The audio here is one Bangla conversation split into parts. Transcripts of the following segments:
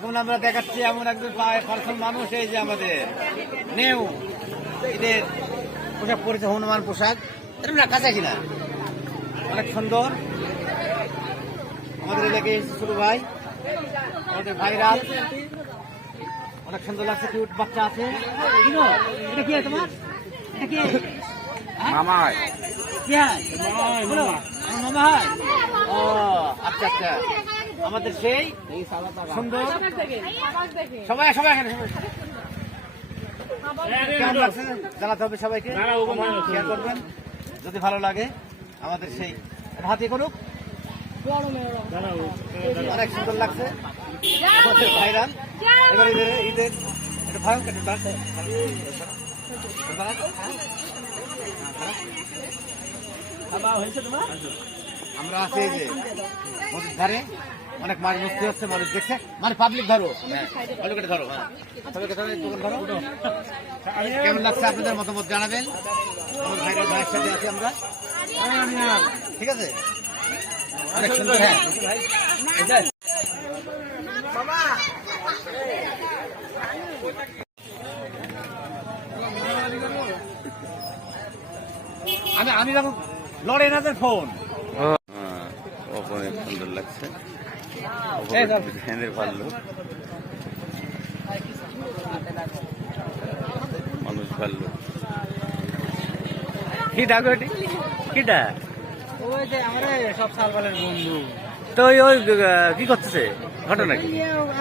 এখন আমরা দেখাচ্ছি এমন একজন পার্সন মানুষ, এই যে আমাদের নেউ ঈদের পোশাক পরেছে, হনুমান পোশাক। এরকম না কাছে কিনা অনেক সুন্দর। আমাদের এলাকায় ছোট ভাই, আমাদের ভাইরা অনেক সুন্দর লাগছে, কিউট বাচ্চা আছে। এটা কি তোমার? এটা কি মামা? কি হয় মামা? হয় ও আচ্ছা আচ্ছা। আমাদের সেই সুন্দর সবাই সবাই এখানে কেমন লাগছে জানাতে হবে সবাইকে, শেয়ার করবেন যদি ভালো লাগে। আমাদের সেই হাতে করুক, অনেক সুন্দর লাগছে ভাইরাল। এবার ঈদের এটা ভালো আমরা আছি যে নদীর ধারে, অনেক মাছ মস্তি হচ্ছে, মানুষ দেখছে, মানে পাবলিক ধরো, ধরো ধরো। কেমন লাগছে আপনাদের মতামত জানাবেন। আমার ভাইয়ের ভাইয়ের সাথে আছি আমরা, ঠিক আছে? অনেক সুন্দর। হ্যাঁ আমি যখন লড়ে না ফোন অনেক সুন্দর লাগছে। ভালো মানুষ ভালো। কি ডাকো কিটা? ওই যে আমরা সব সালবালের বন্ধু। তো ওই কি করতেছে ঘটনা কি?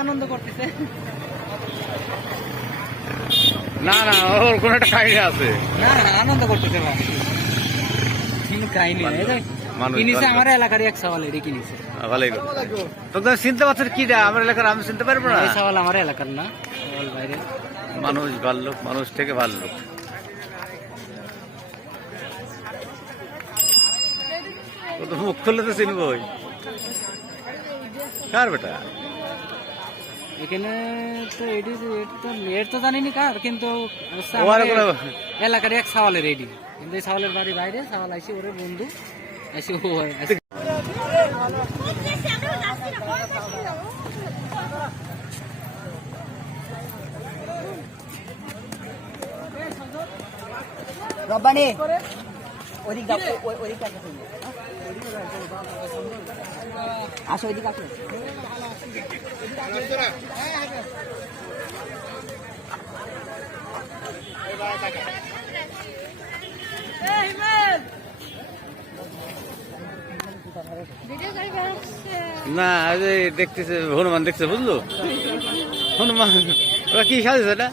আনন্দ করতেছে। না না, ওর কোন একটা কাহিনী আছে। না না, আনন্দ করতেছে কাহিনী কিনেছে আমার এলাকার এক সওয়াল, এটি কিনেছে। ভালোই তোকে চিনতে পারছো কি? আমার এলাকার আমি চিনতে পারবো না। এই সওয়াল আমার এলাকার না, বাইরে। মানুষ ভালো, মানুষ থেকে ভালো। মুখ খুললে তো চিনবই। কার বেটা? এখানে তো এর তো জানিনি কার, কিন্তু এলাকার এক সওয়ালের এডি, কিন্তু এই সওয়ালের বাড়ি বাইরে। সওয়াল আইসি ওরে বন্ধু আইসি ও রব্বানি ওদিক আসো, ওইদিক আসো। না দেখতেছে হনুমান দেখছে, বুঝলো? হনুমান ওরা কি সাজেছে এটা?